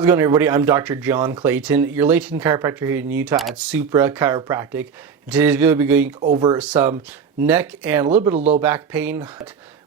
How's it going, everybody? I'm Dr. Jon Clayton, your Layton chiropractor here in Utah at Supra Chiropractic. In today's video, we'll be going over some neck and a little bit of low back pain.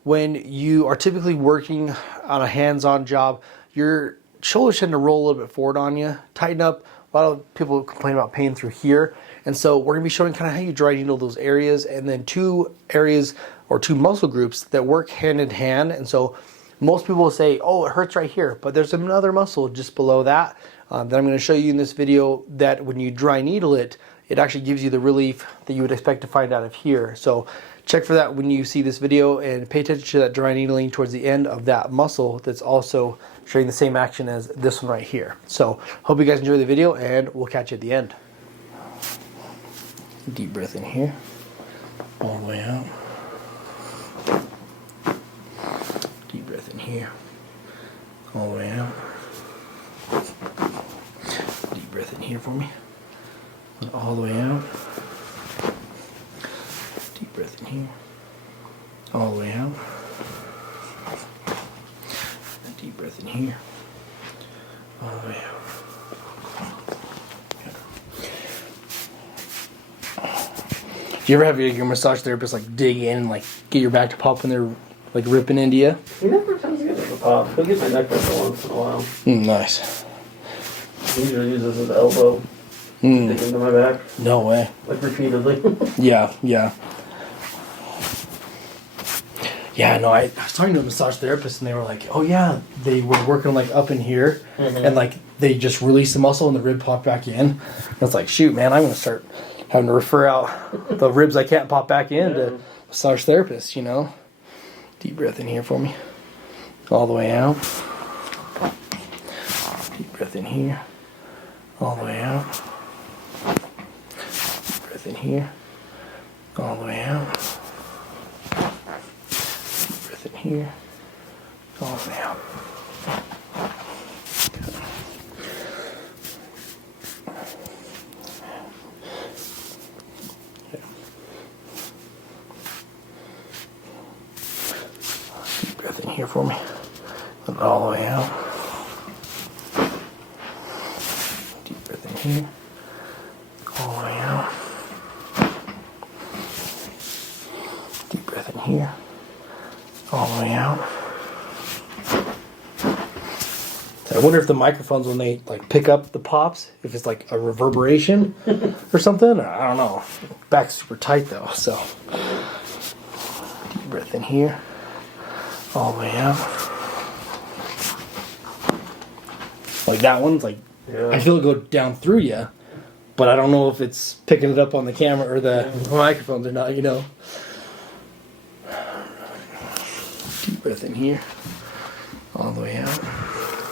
When you are typically working on a hands-on job, your shoulders tend to roll a little bit forward on you, tighten up. A lot of people complain about pain through here. And so we're gonna be showing kind of how you dry needle those areas, and then two areas or two muscle groups that work hand in hand. And so most people will say, oh, it hurts right here, but there's another muscle just below that that I'm going to show you in this video that when you dry needle it, it actually gives you the relief that you would expect to find out of here. So check for that when you see this video, and pay attention to that dry needling towards the end of that muscle that's also showing the same action as this one right here. So hope you guys enjoy the video, and we'll catch you at the end. Deep breath in here, all the way out. Deep breath in here, all the way out. Deep breath in here for me, and all the way out. Deep breath in here, all the way out. Deep breath in here, all the way out. Do you ever have your massage therapist like dig in and like get your back to pop when they're like ripping into you? He never tends to get to the pop. He'll get my neck every once in a while. Nice. He usually uses his elbow to dig into my back. No way. Like repeatedly. Yeah. Yeah, no, I was talking to a massage therapist and they were like, oh yeah, they were working like up in here and like they just released the muscle and the rib popped back in. And I was like, shoot, man, I'm going to start having to refer out the ribs I can't pop back in to massage therapists, you know. Deep breath in here for me. All the way out. Deep breath in here. All the way out. Deep breath in here. All the way out. Deep breath in here. All the way out. Here for me, and all the way out. Deep breath in here, all the way out. Deep breath in here, all the way out. I wonder if the microphones, when they like pick up the pops, if it's like a reverberation or something. I don't know. Back's super tight though, so deep breath in here. All the way out. Like that one's like, I feel it go down through you, but I don't know if it's picking it up on the camera or the microphones or not, you know. Deep breath in here. All the way out.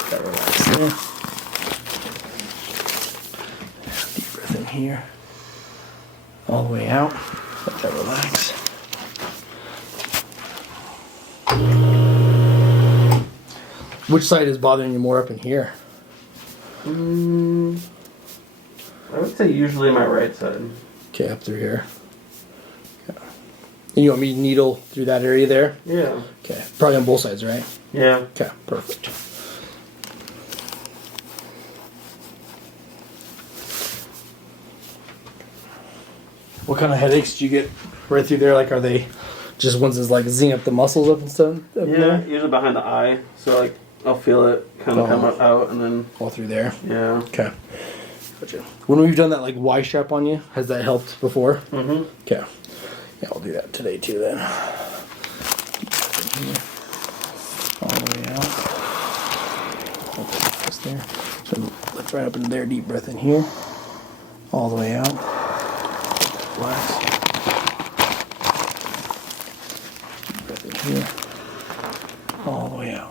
Gotta relax there. Deep breath in here. All the way out. Let that relax. Which side is bothering you more up in here? I would say usually my right side. Okay, up through here. Yeah. And you want me to needle through that area there? Yeah. Okay, probably on both sides, right? Yeah. Okay, perfect. What kind of headaches do you get right through there? Like, are they just ones that's like zing up the muscles up and stuff? Yeah, usually behind the eye. So like, I'll feel it kind of come out and then all through there. Yeah. Okay. Gotcha. When we've done that like Y strap on you, has that helped before? Mm-hmm. Okay. Yeah, I'll do that today too then. All the way out. Okay, just there. So lift right up into there. Deep breath in here. All the way out. Relax. Deep breath in here. All the way out.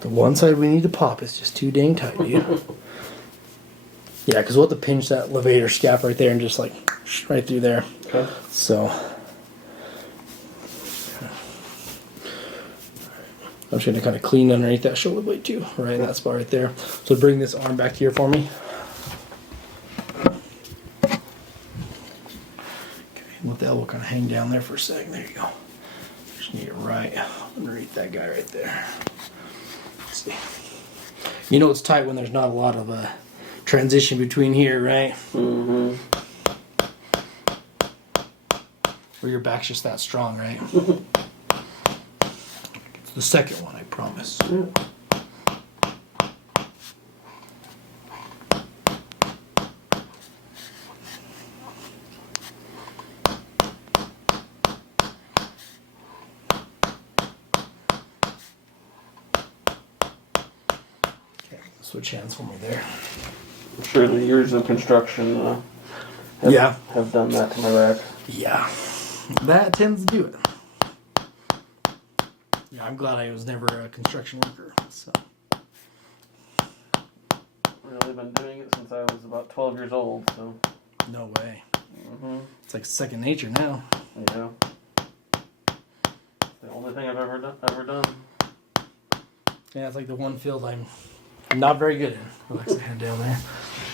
The one side we need to pop is just too dang tight, dude. Yeah, because we'll have to pinch that levator scap right there and just like right through there. Okay. So I'm just going to kind of clean underneath that shoulder blade too, right in that spot right there. So bring this arm back here for me. Okay, let the elbow kind of hang down there for a second. There you go. Just Just need it right underneath that guy right there. Let's see. You know it's tight when there's not a lot of transition between here, right? Mm-hmm. Where your back's just that strong, right? It's the second one, I promise. Yeah. Switch hands for me there. I'm sure the years of construction have done that to my back. Yeah, that tends to do it. Yeah, I'm glad I was never a construction worker. So. Really been doing it since I was about 12 years old. So. No way. Mm-hmm. It's like second nature now. Yeah. It's the only thing I've ever done. Yeah, it's like the one field I'm not very good in. Relax the hand down there.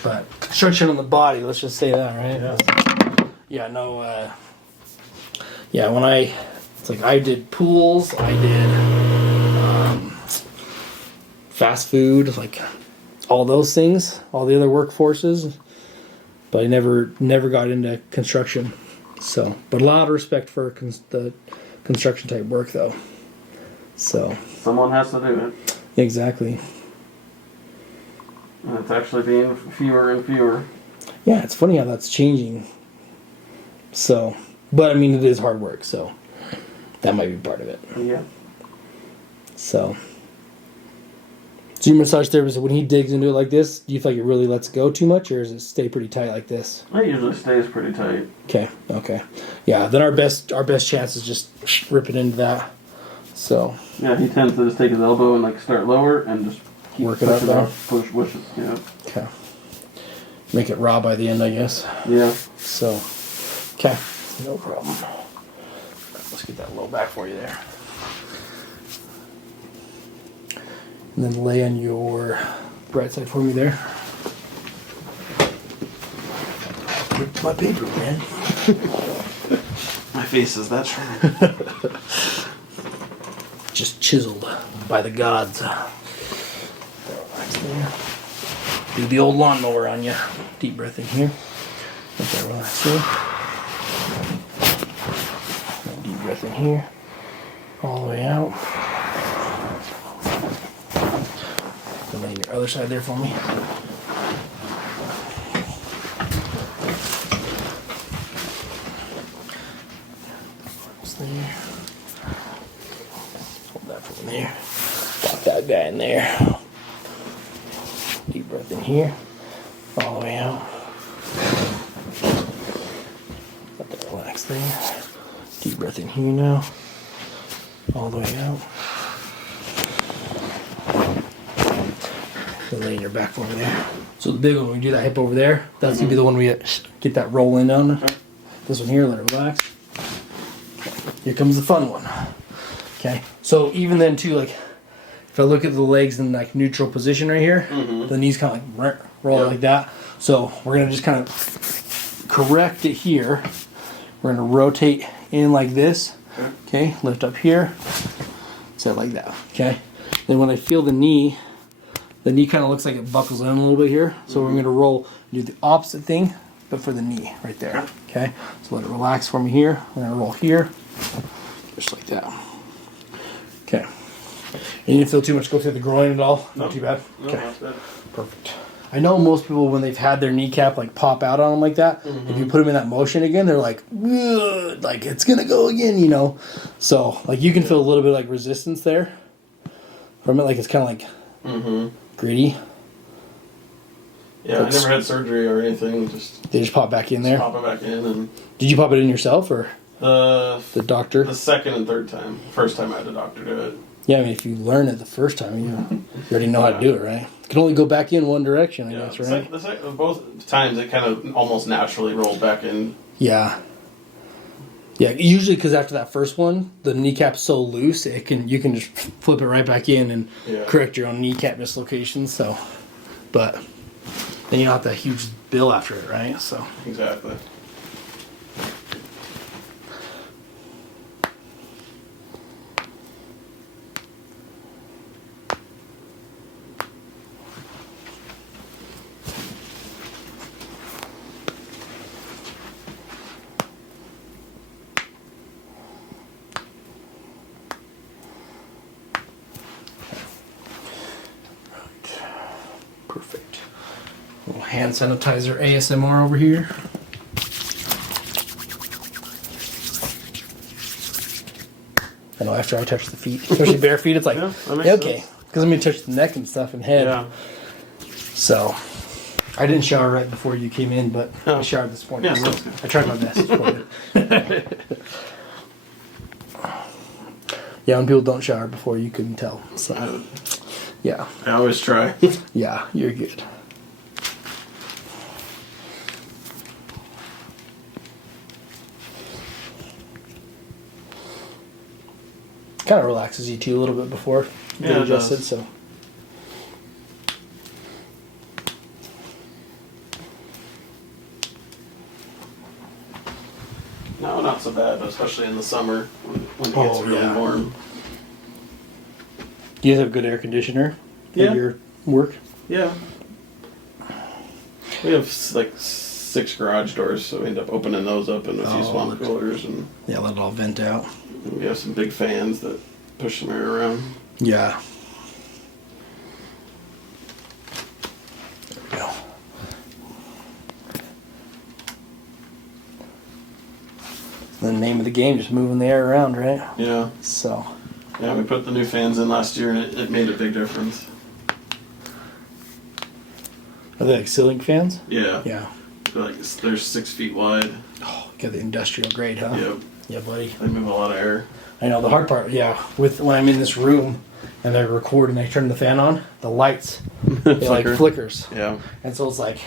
But construction on the body, let's just say that, right? Yeah, no, yeah, it's like I did pools, I did fast food, like all those things, all the other workforces, but I never got into construction. So, but a lot of respect for the construction type work though. So. Someone has to do it. Exactly. And it's actually being fewer and fewer. Yeah, it's funny how that's changing. So, but I mean, it is hard work, so that might be part of it. Yeah. So your massage therapist, when he digs into it like this, do you feel like it really lets go too much, or does it stay pretty tight like this? It usually stays pretty tight. Okay. Yeah, then our best chance is just rip it into that. So. Yeah, he tends to just take his elbow and like start lower and just keep work it up there. Push wishes. Yeah. Okay. Make it raw by the end, I guess. Yeah. So. Okay. No problem. Let's get that low back for you there. And then lay on your right side for me there. My paper, man. My face is that strong. Just chiseled by the gods. Relax there. Do the old lawnmower on you. Deep breath in here. Let that relax there. Deep breath in here. All the way out. And then your other side there for me. Relax there. Hold that from there. Pop that guy in there. Deep breath in here. All the way out. Let that relax there. Deep breath in here now. All the way out. Then lay your back over there. So the big one, we do that hip over there. That's gonna be the one we get that roll in on. Okay. This one here, let it relax. Here comes the fun one. Okay. So even then too, like if I look at the legs in like neutral position right here, the knees kind of like roll like that. So we're gonna just kind of correct it here. We're gonna rotate in like this. Okay. Lift up here. Set like that. Okay. Then when I feel the knee kind of looks like it buckles in a little bit here. So we're gonna roll, do the opposite thing, but for the knee right there. Okay. So let it relax for me here. We're gonna roll here, just like that. Okay. And you didn't feel too much go through the groin at all? Not too bad? No, Okay. not bad. Perfect. I know most people, when they've had their kneecap like pop out on them like that, if you put them in that motion again, they're like, ugh, like it's going to go again, you know? So, like you can feel a little bit like resistance there from it. Like it's kind of like gritty. Yeah, I never had surgery or anything. They just pop back in there? Pop it back in. And did you pop it in yourself or the doctor? The second and third time. First time I had the doctor do it. Yeah, I mean, if you learn it the first time, you already know how to do it, right? It can only go back in one direction, I guess, right? Both times it kind of almost naturally rolled back in. Yeah. Yeah, usually because after that first one, the kneecap's so loose, you can just flip it right back in and correct your own kneecap dislocation. So, but then you don't have that huge bill after it, right? So Exactly. hand sanitizer ASMR over here. I know after I touch the feet, especially bare feet, it's like, Yeah, that makes okay. sense. Because I'm going to touch the neck and stuff and head. Yeah. So, I didn't shower right before you came in, but I showered this morning. Yeah, So that's good. I tried my best for you. Yeah, when people don't shower before, you couldn't tell. So, yeah. I always try. Yeah, you're good. Kind of relaxes you too a little bit before you Yeah, get it adjusted. does. So No, not so bad, but especially in the summer when it gets really yeah. warm. do you guys have good air conditioner Yeah. at your work? Yeah. We have like 6 garage doors, so we end up opening those up and a few swamp coolers, and Yeah, let it all vent out. we have some big fans that push some air around. Yeah. There we go. The name of the game, just moving the air around, right? Yeah. So, Yeah, we put the new fans in last year, and it made a big difference. are they like ceiling fans? Yeah. Yeah. Like they're 6 feet wide. Oh, got the industrial grade, huh? Yep. Yeah, buddy. They move a lot of air. I know the hard part, yeah, with when I'm in this room and I record and I turn the fan on, the lights it like flickers. Yeah. And so it's like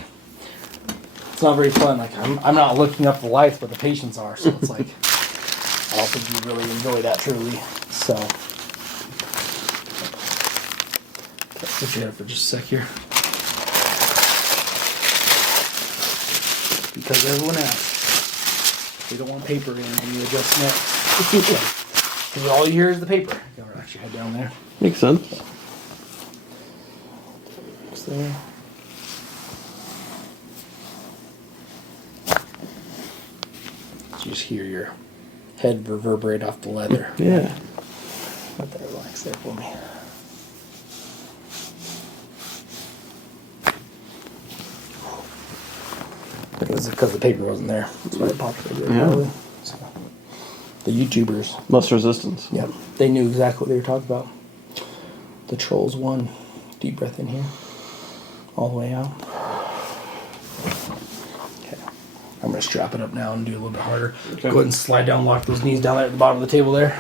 it's not very fun. Like I'm not looking up the lights, but the patients are, so it's like I don't think you really enjoy that truly. So okay, put your head for just a sec here. Because everyone asks. They don't want paper in when you adjust necks. Because all you hear is the paper. You gotta actually head down there. Makes sense. It's there. So you just hear your head reverberate off the leather. Yeah. Let that relax there for me. It was because the paper wasn't there. That's why it popped right there. Yeah. Probably. So, the YouTubers. Less resistance. Yep. They knew exactly what they were talking about. The Trolls won. Deep breath in here. All the way out. Okay. I'm going to strap it up now and do a little bit harder. Okay. Go ahead and slide down, lock those knees down there at the bottom of the table there.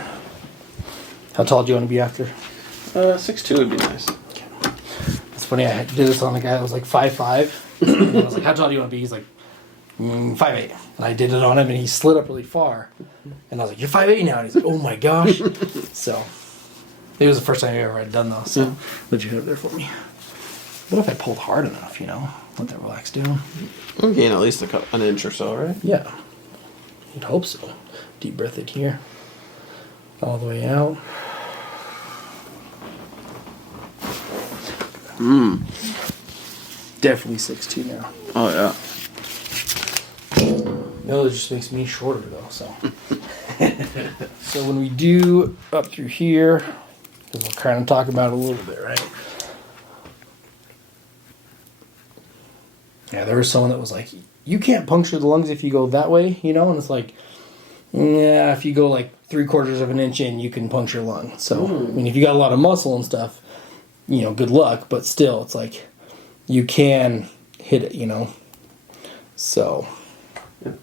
How tall do you want to be after? 6'2" would be nice. It's funny, I did this on a guy that was like 5'5". And I was like, how tall do you want to be? He's like, 5'8". And I did it on him and he slid up really far. And I was like, you're 5'8" now. And he's like, oh my gosh. So, it was the first time I ever had done those. So, what'd you have there for me? What if I pulled hard enough, you know? Let that relax down. We'll gain at least an inch or so, right? Yeah. You'd hope so. Deep breath in here. All the way out. Definitely 6'2" now. Oh, yeah. No, it just makes me shorter though, so. So when we do up through here, we'll kind of talk about it a little bit, right? Yeah, there was someone that was like, you can't puncture the lungs if you go that way, you know? And it's like, yeah, if you go like 3/4 of an inch in, you can puncture a lung. So, I mean, if you got a lot of muscle and stuff, you know, good luck, but still, it's like, you can hit it, you know? So.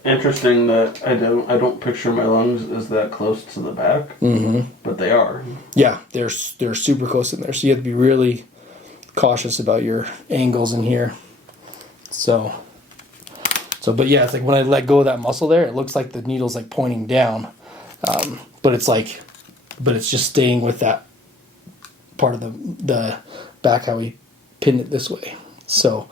Interesting that I don't picture my lungs as that close to the back, but they are. Yeah, they're super close in there, so you have to be really cautious about your angles in here. So, but yeah, it's like when I let go of that muscle there, it looks like the needle's like pointing down, but it's just staying with that part of the back how we pinned it this way. So.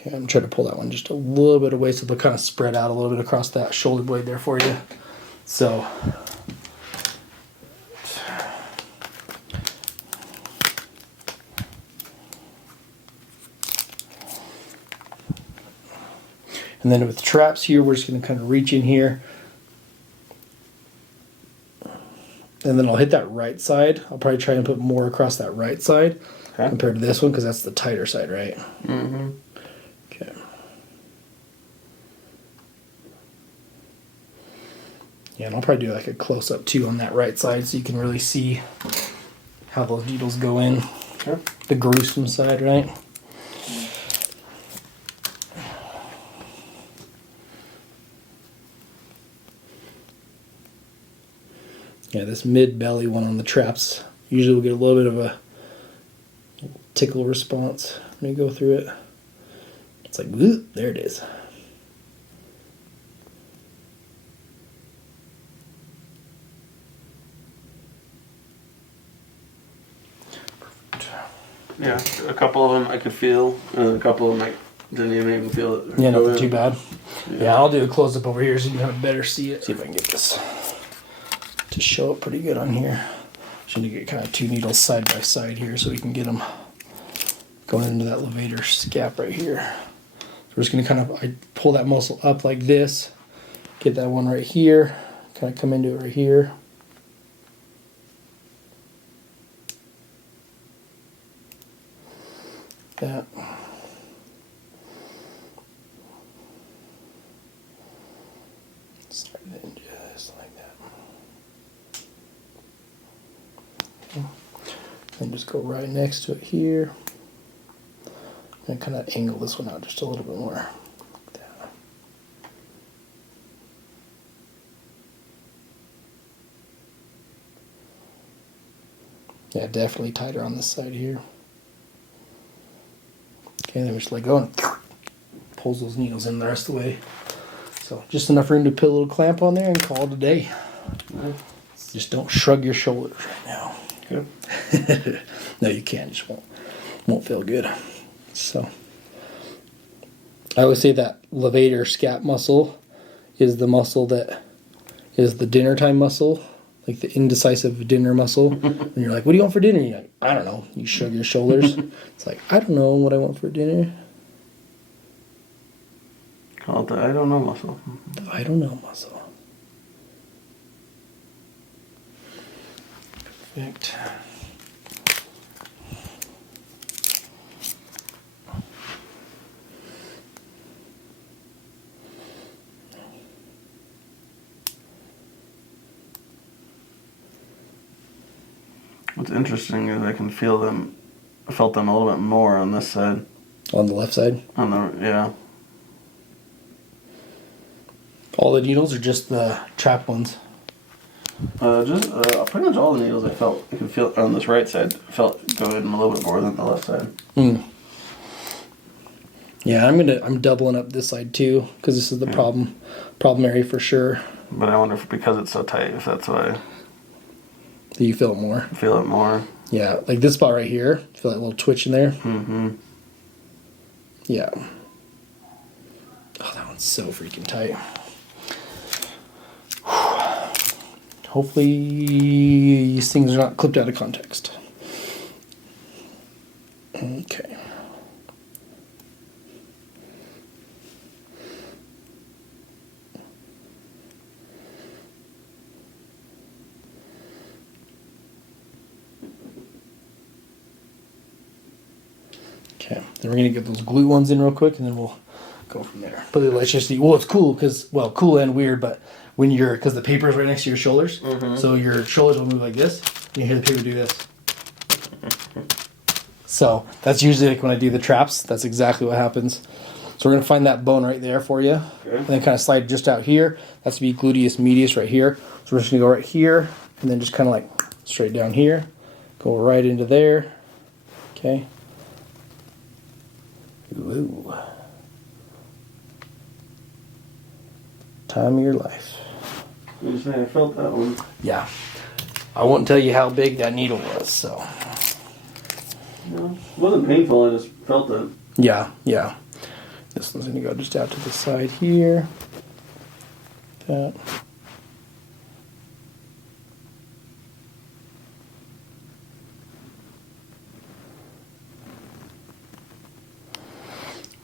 Okay, I'm trying to pull that one just a little bit away so they'll kind of spread out a little bit across that shoulder blade there for you. So, And then with traps here, we're just going to kind of reach in here. And then I'll hit that right side. I'll probably try and put more across that right side compared to this one because that's the tighter side, right? Mm-hmm. Okay. Yeah, and I'll probably do like a close-up too on that right side so you can really see how those needles go in. Okay. The gruesome side, right? Yeah, this mid-belly one on the traps, usually we'll get a little bit of a tickle response when you go through it. It's like, whoop, there it is. Yeah, a couple of them I could feel, and a couple of them I didn't even feel it. Yeah, nothing too bad. Yeah, I'll do a close-up over here so you can kind of better see it. See if I can get this to show up pretty good on here. Just need to get kind of two needles side by side here so we can get them going into that levator scap right here. So we're just going to kind of I pull that muscle up like this, get that one right here, kind of come into it right here. That. Start it in just like that. Okay. And just go right next to it here. And kind of angle this one out just a little bit more. Like that. Yeah, definitely tighter on this side here. Okay, then we just let go and pulls those needles in the rest of the way. So just enough room to put a little clamp on there and call it a day. Nice. Just don't shrug your shoulders right now. Good. No, you can't. Just won't feel good. So I always say that levator scap muscle is the muscle that is the dinner time muscle, like the indecisive dinner muscle. And you're like, what do you want for dinner? You're like, I don't know. You shrug your shoulders. It's like, I don't know what I want for dinner. Call it the I don't know muscle. The I don't know muscle. Perfect. What's interesting is I can feel them. I felt them a little bit more on this side. On the left side? On the yeah. All the needles or just the trap ones? Just pretty much all the needles I felt. I could feel on this right side. Felt go in a little bit more than the left side. Mm. Yeah, I'm doubling up this side too because this is the problem area for sure. But I wonder if because it's so tight, if that's why. Do you feel it more? I feel it more. Yeah, like this spot right here. Feel that little twitch in there? Mm-hmm. Yeah. Oh, that one's so freaking tight. Hopefully these things are not clipped out of context. Okay. Okay, then we're going to get those glute ones in real quick, and then we'll go from there. But let's just see. Well, it's cool because, well, cool and weird, but when you're, because the paper is right next to your shoulders, so your shoulders will move like this, and you hear the paper do this. So that's usually like when I do the traps, that's exactly what happens. So we're going to find that bone right there for you, and then kind of slide just out here. That's to be gluteus medius right here. So we're just going to go right here, and then just kind of like straight down here, go right into there. Okay. Ooh. Time of your life. You say I felt that one. Yeah. I won't tell you how big that needle was, so. No, it wasn't painful, I just felt it. Yeah, yeah. This one's going to go just out to the side here. That.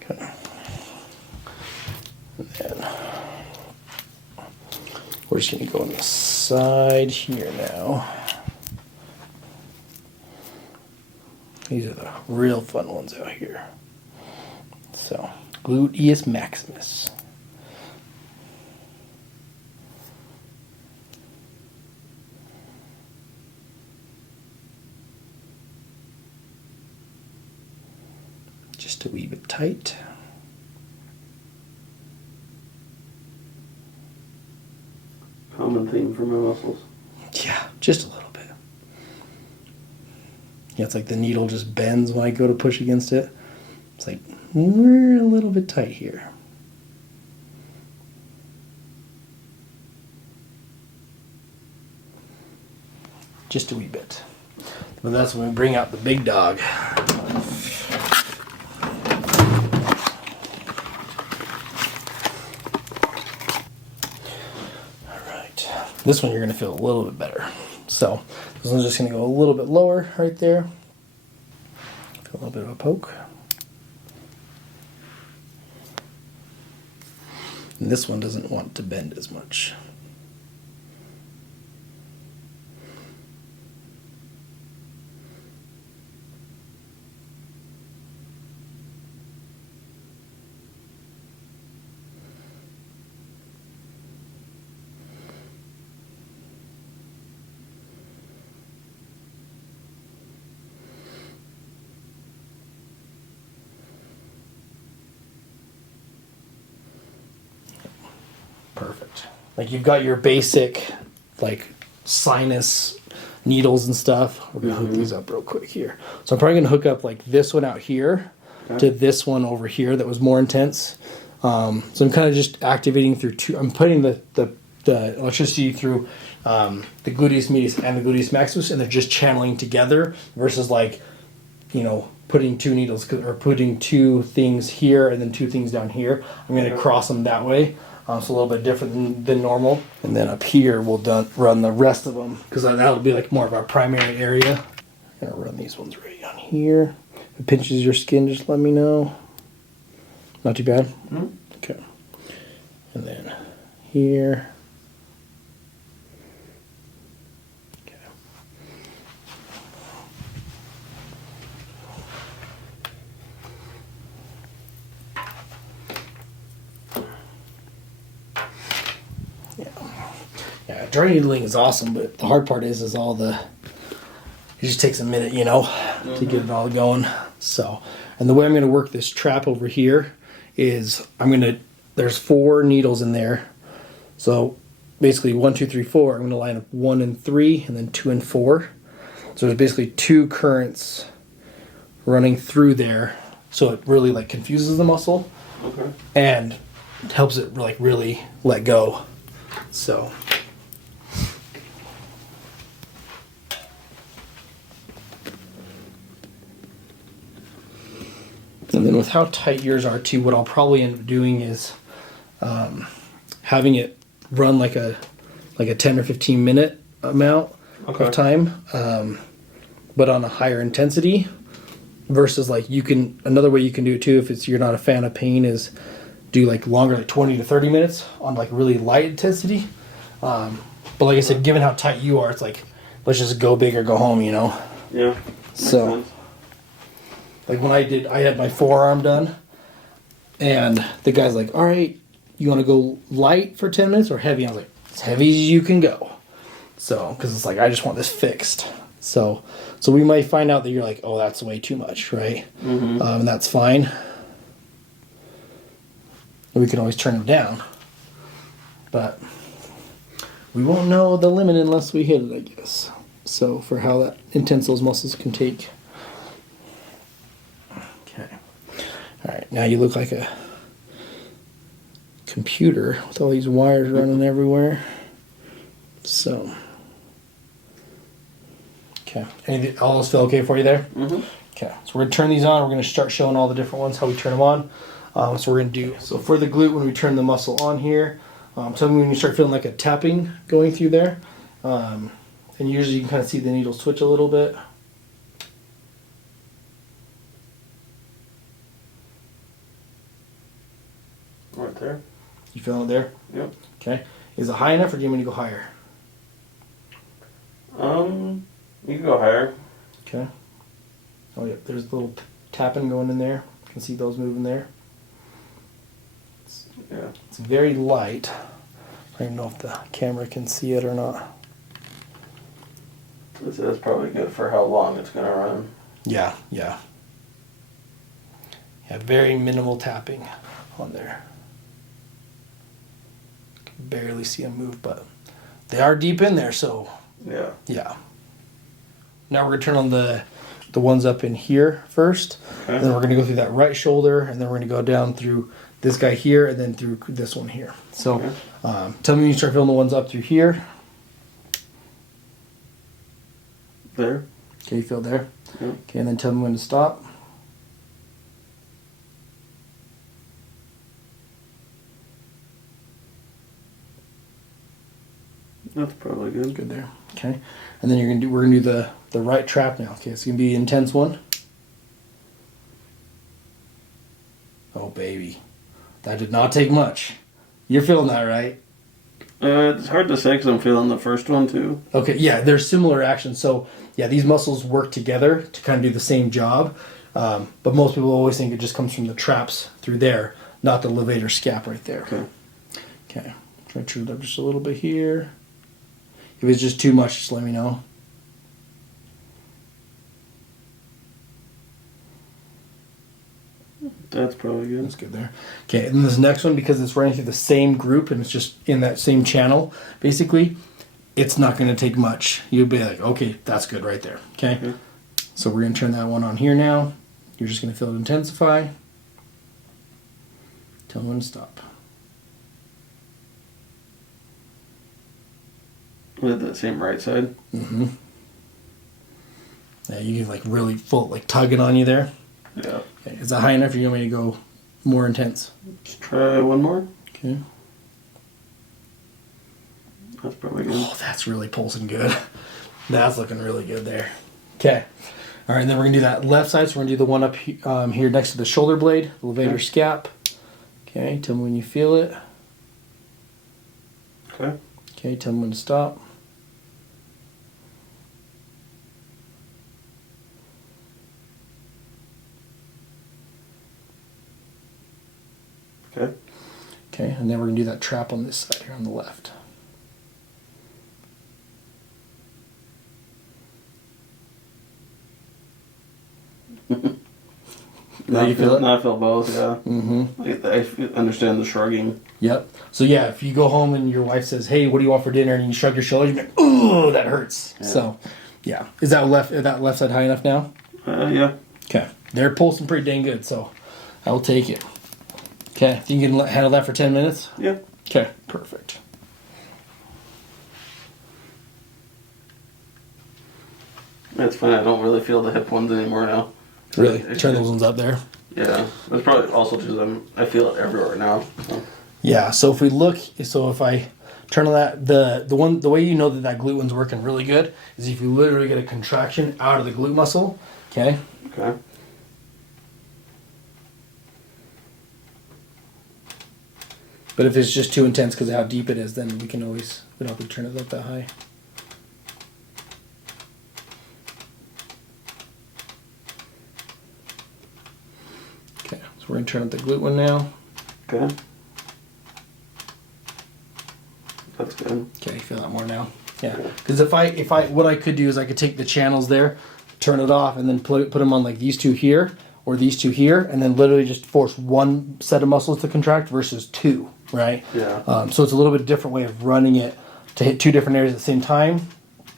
Okay. We're just going to go on the side here now. These are the real fun ones out here. So, gluteus maximus. Just a wee bit tight. Common theme for my muscles. Yeah, just a little bit. Yeah, it's like the needle just bends when I go to push against it. It's like, we're a little bit tight here. Just a wee bit. But that's when we bring out the big dog. Alright. This one you're going to feel a little bit better. So, this one's just going to go a little bit lower right there. Feel a little bit of a poke. And this one doesn't want to bend as much. Perfect. Like you've got your basic like sinus needles and stuff. We're gonna hook these up real quick here. So I'm probably gonna hook up like this one out here to this one over here that was more intense. So I'm kind of just activating through two. I'm putting the electricity through the gluteus medius and the gluteus maximus, and they're just channeling together versus like, you know, putting two needles or putting two things here and then two things down here. I'm gonna cross them that way. So a little bit different than normal. And then up here we'll run the rest of them because that'll be like more of our primary area. I'm gonna run these ones right on here. If it pinches your skin, just let me know. Not too bad? Mm-hmm. Okay. And then here. Okay. Yeah, dry needling is awesome, but the hard part is it just takes a minute, you know, to get it all going. So, and the way I'm going to work this trap over here is there's 4 needles in there. So basically 1, 2, 3, 4, I'm going to line up 1 and 3 and then 2 and 4. So there's basically 2 currents running through there. So it really like confuses the muscle. Okay. And helps it like really let go. So and then with how tight yours are too, what I'll probably end up doing is having it run like a 10 or 15 minute amount of time, but on a higher intensity versus like another way you can do it too if you're not a fan of pain is do like longer, like 20 to 30 minutes on like really light intensity. But like I said, given how tight you are, it's like, let's just go big or go home, you know? Yeah. So, like when I had my forearm done, and the guy's like, all right, you want to go light for 10 minutes or heavy? I was like, as heavy as you can go. So, because it's like, I just want this fixed. So we might find out that you're like, oh, that's way too much, right? Mm-hmm. And that's fine. We can always turn it down. But we won't know the limit unless we hit it, I guess. So for how that intense those muscles can take. Okay. All right, now you look like a computer with all these wires running everywhere. So, okay. All those feel okay for you there? Mm-hmm. Okay, so we're going to turn these on. We're going to start showing all the different ones, how we turn them on. So we're going to do, so for the glute, when we turn the muscle on here, tell me when you start feeling like a tapping going through there. And usually you can kind of see the needle switch a little bit. Right there. You feeling it there? Yep. Okay. Is it high enough, or do you want me to go higher? You can go higher. Okay. Oh yeah, there's a little tapping going in there. You can see those moving there. It's very light. I don't even know if the camera can see it or not. That's probably good for how long it's going to run. Yeah. Yeah, very minimal tapping on there. Can barely see them move, but they are deep in there, so yeah. Now we're going to turn on the ones up in here first. Okay. Then we're going to go through that right shoulder, and then we're going to go down through this guy here, and then through this one here. So tell me when you start feeling the ones up through here. There. Okay, you feel there? Yep. Okay, and then tell me when to stop. That's probably good. Good there. Okay. And then we're gonna do the right trap now. Okay, it's gonna be an intense one. Oh baby. That did not take much. You're feeling that, right? It's hard to say because I'm feeling the first one too. Okay, yeah, they're similar actions. So yeah, these muscles work together to kind of do the same job. But most people always think it just comes from the traps through there, not the levator scap right there. Okay. Try to turn it up just a little bit here. If it's just too much, just let me know. That's probably good. That's good there. Okay, and this next one, because it's running through the same group and it's just in that same channel, basically, it's not going to take much. You'll be like, okay, that's good right there. Okay? So we're going to turn that one on here now. You're just going to feel it intensify. Tell me when to stop. With that same right side? Mm-hmm. Yeah, you can like really full, like tugging on you there. Yeah. Okay. Is that high enough, or you want me to go more intense? Let's try one more. Okay. That's probably good. Oh, that's really pulsing good. That's looking really good there. Okay. All right, and then we're going to do that left side. So we're going to do the one up here next to the shoulder blade, the levator scap. Okay, tell me when you feel it. Okay. Okay, tell me when to stop. Okay. Okay, and then we're going to do that trap on this side here on the left. Now you feel it? Now I feel both, yeah. Mm-hmm. I understand the shrugging. Yep. So yeah, if you go home and your wife says, "Hey, what do you want for dinner?" and you shrug your shoulders, you're like, "Ooh, that hurts." Yeah. So, yeah. Is that left side high enough now? Yeah. Okay. They're pulsing pretty dang good, so I will take it. Okay. Think you can handle that for 10 minutes? Yeah. Okay. Perfect. That's fine. I don't really feel the hip ones anymore now. Really? Turn those ones up there. Yeah. It's probably also because I feel it everywhere now. So. Yeah. So if we look, if I turn on that, the way you know that glute one's working really good is if you literally get a contraction out of the glute muscle. Okay. Okay. But if it's just too intense because of how deep it is, then we don't have to turn it up that high. Okay, so we're going to turn up the glute one now. Okay. That's good. Okay, you feel that more now? Yeah. Because what I could do is I could take the channels there, turn it off, and then put them on like these two here or these two here, and then literally just force one set of muscles to contract versus two, right? Yeah. So it's a little bit different way of running it to hit two different areas at the same time,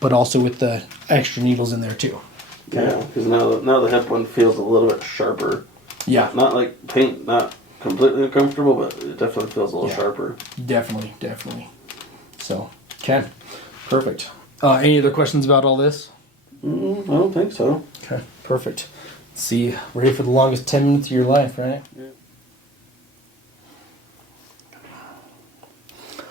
but also with the extra needles in there too. Okay. Yeah, because now the hip one feels a little bit sharper. Yeah. Not like pain, not completely uncomfortable, but it definitely feels a little sharper. Definitely. So, okay. Perfect. Any other questions about all this? I don't think so. Okay, perfect. Let's see, we're here for the longest 10 minutes of your life, right? Yeah.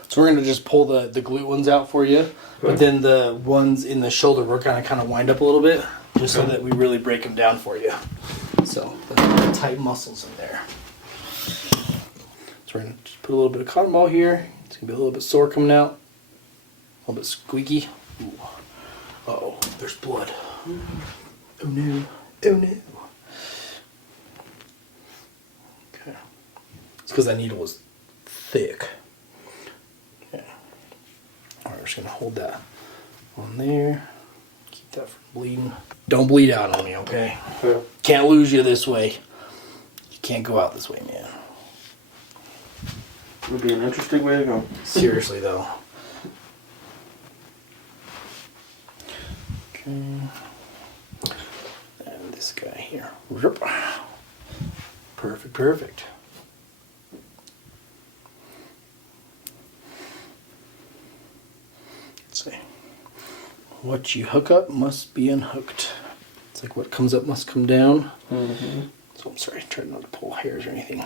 So we're going to just pull the glute ones out for you, but then the ones in the shoulder we're going to kind of wind up a little bit, just so that we really break them down for you. So, the tight muscles in there. So So we're going to just put a little bit of cotton ball here. It's going to be a little bit sore coming out. A little bit squeaky. Ooh. Uh-oh, there's blood. Oh no, oh no. Okay. It's because that needle was thick. Okay. Alright, we're just going to hold that on there. Keep that from bleeding. Don't bleed out on me, okay? Yeah. Can't lose you this way. You can't go out this way, man. Would be an interesting way to go. Seriously, though. Okay. And this guy here. Perfect, perfect. Let's see. What you hook up must be unhooked. It's like what comes up must come down. Mm-hmm. So I'm sorry, try not to pull hairs or anything.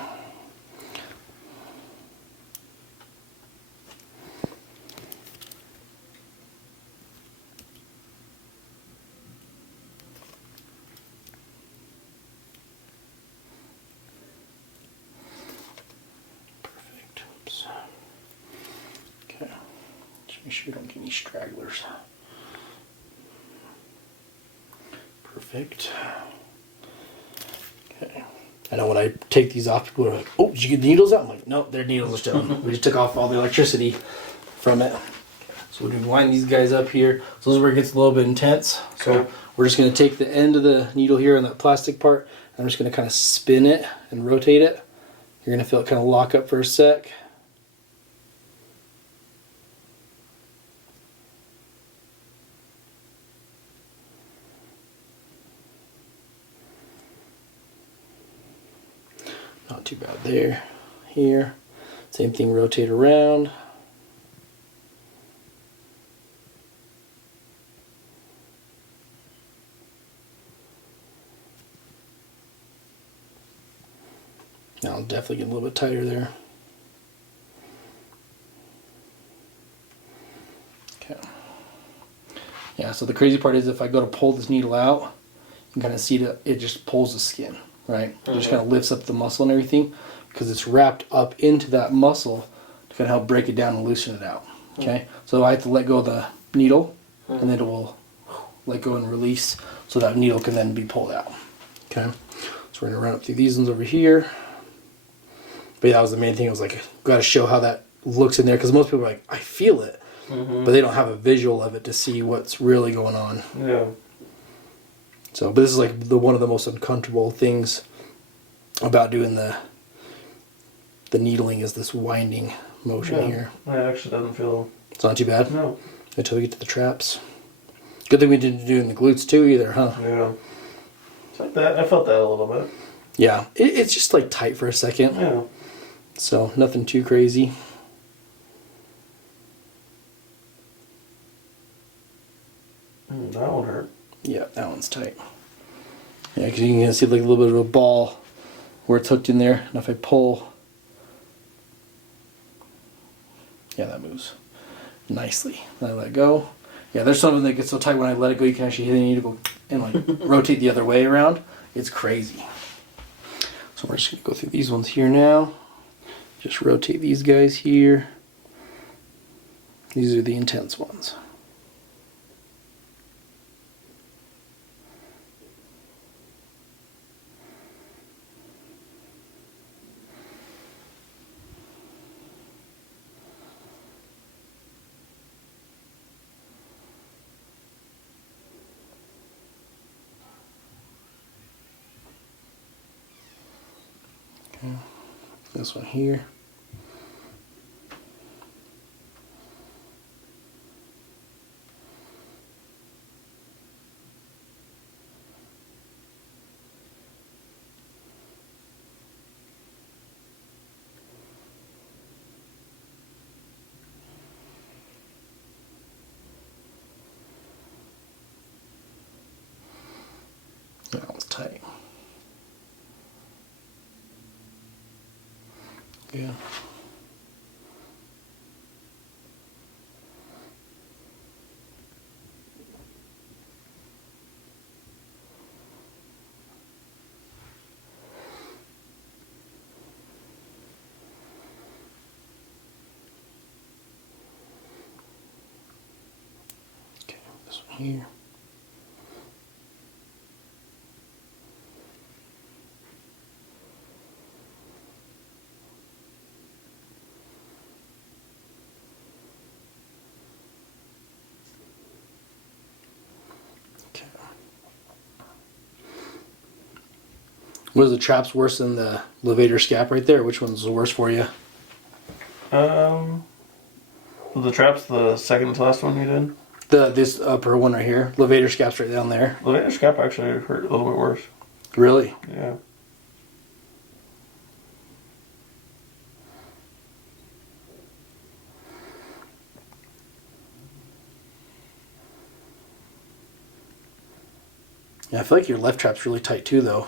Perfect. Oops. Okay. Just make sure you don't get any stragglers. Perfect. Okay. I know when I take these off, people are like, "Oh, did you get the needles out?" I'm like, "Nope, their needles are still in. We just took off all the electricity from it." So we're going to line these guys up here. So this is where it gets a little bit intense. So Okay. we're just going to take the end of the needle here on that plastic part. And I'm just going to kind of spin it and rotate it. You're going to feel it kind of lock up for a sec. Not too bad there. Here. Same thing, rotate around. Now I'll definitely get a little bit tighter there. Okay. Yeah, so the crazy part is if I go to pull this needle out, you can kind of see that it just pulls the skin, right? It just kind of lifts up the muscle and everything because it's wrapped up into that muscle to kind of help break it down and loosen it out. Okay, so I have to let go of the needle and then it will let go and release so that needle can then be pulled out. Okay, so we're going to run up through these ones over here. But yeah, that was the main thing. I was like, got to show how that looks in there because most people are like, I feel it, but they don't have a visual of it to see what's really going on. Yeah. So, but this is like one of the most uncomfortable things about doing the needling is this winding motion here. It actually doesn't feel. It's not too bad. No. Until we get to the traps. Good thing we didn't do it in the glutes too either, huh? Yeah. It's like that. I felt that a little bit. Yeah, it's just like tight for a second. Yeah. So nothing too crazy. That one hurt. Yeah, that one's tight. Yeah, because you can see like a little bit of a ball where it's hooked in there. And if I pull, yeah, that moves nicely. And I let go. Yeah, there's something that gets so tight when I let it go, you can actually hit it and you need to go and like rotate the other way around. It's crazy. So we're just going to go through these ones here now. Just rotate these guys here. These are the intense ones. Okay. This one here. That one's tight. Yeah. here. Was the traps worse than the levator scap right there? Which one's the worst for you? The trap's the second to last one you did? This upper one right here. Levator scap's right down there. Levator scap actually hurt a little bit worse. Really? Yeah. Yeah, I feel like your left trap's really tight too, though.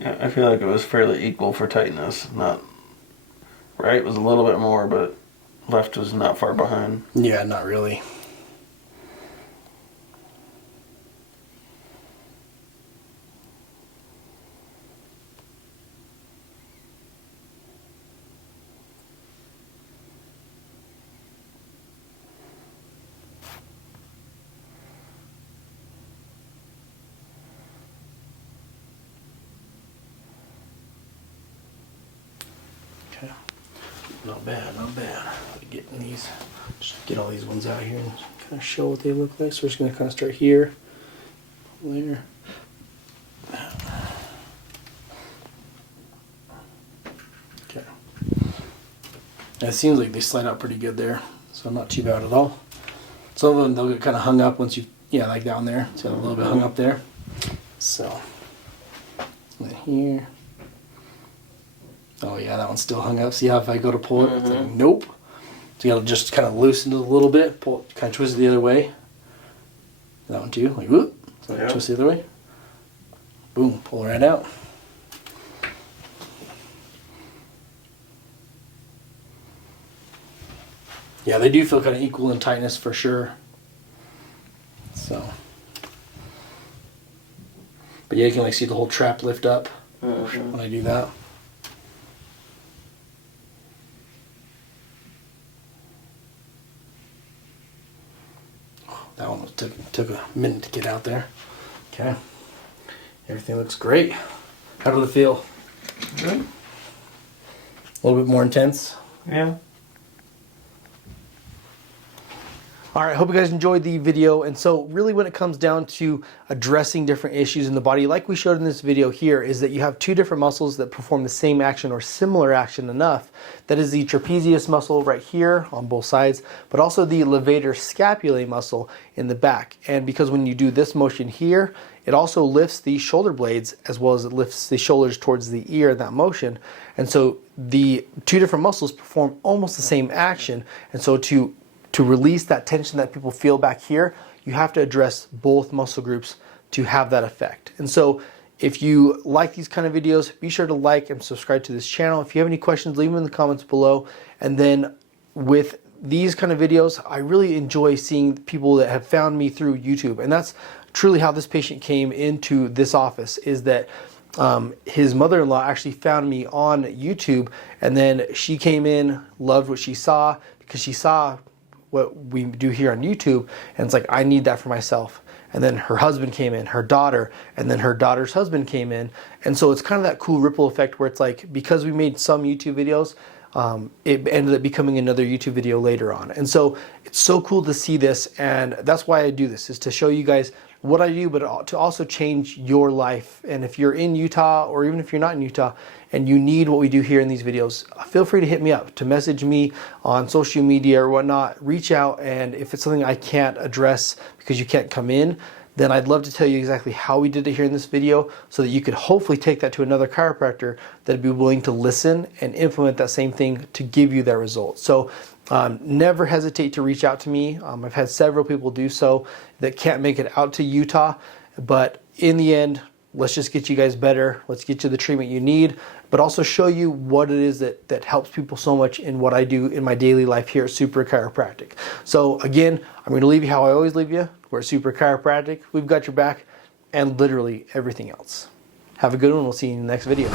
Yeah, I feel like it was fairly equal for tightness. Not right was a little bit more, but left was not far behind. Yeah, not really. Okay. Not bad, not bad. Getting these, just get all these ones out here and kind of show what they look like. So we're just going to kind of start here, there. Okay. And it seems like they slide out pretty good there, so not too bad at all. Some of them they'll get kind of hung up once you, yeah, like down there. So a little bit hung up there. So, and then here. Oh yeah, that one's still hung up. See how if I go to pull it, it's like, nope. So you gotta just kind of loosen it a little bit, pull it, kind of twist it the other way. That one too, like whoop. So Yep. Twist the other way. Boom, pull right out. Yeah, they do feel kind of equal in tightness for sure. So, but yeah, you can like see the whole trap lift up when I do that. That one took a minute to get out there. Okay. Everything looks great. How did it feel? Good. A little bit more intense? Yeah. All right, hope you guys enjoyed the video. And so really when it comes down to addressing different issues in the body, like we showed in this video here, is that you have two different muscles that perform the same action or similar action enough. That is the trapezius muscle right here on both sides, but also the levator scapulae muscle in the back. And because when you do this motion here, it also lifts the shoulder blades as well as it lifts the shoulders towards the ear in that motion. And so the two different muscles perform almost the same action. And so to release that tension that people feel back here, you have to address both muscle groups to have that effect. And so if you like these kind of videos, be sure to like and subscribe to this channel. If you have any questions, leave them in the comments below. And then with these kind of videos, I really enjoy seeing people that have found me through YouTube. And that's truly how this patient came into this office, is that his mother-in-law actually found me on YouTube, and then she came in, loved what she saw, because she saw what we do here on YouTube, and it's like, I need that for myself. And then her husband came in, her daughter, and then her daughter's husband came in. And so it's kind of that cool ripple effect where it's like, because we made some YouTube videos, it ended up becoming another YouTube video later on. And so it's so cool to see this, and that's why I do this, is to show you guys what I do, but to also change your life. And if you're in Utah, or even if you're not in Utah, and you need what we do here in these videos, feel free to hit me up, to message me on social media or whatnot. Reach out, and if it's something I can't address because you can't come in, then I'd love to tell you exactly how we did it here in this video, so that you could hopefully take that to another chiropractor that'd be willing to listen and implement that same thing to give you that result. So never hesitate to reach out to me. I've had several people do so that can't make it out to Utah, but in the end, let's just get you guys better. Let's get you the treatment you need, but also show you what it is that helps people so much in what I do in my daily life here at Supra Chiropractic. So again, I'm going to leave you how I always leave you. We're at Supra Chiropractic. We've got your back, and literally everything else. Have a good one. We'll see you in the next video.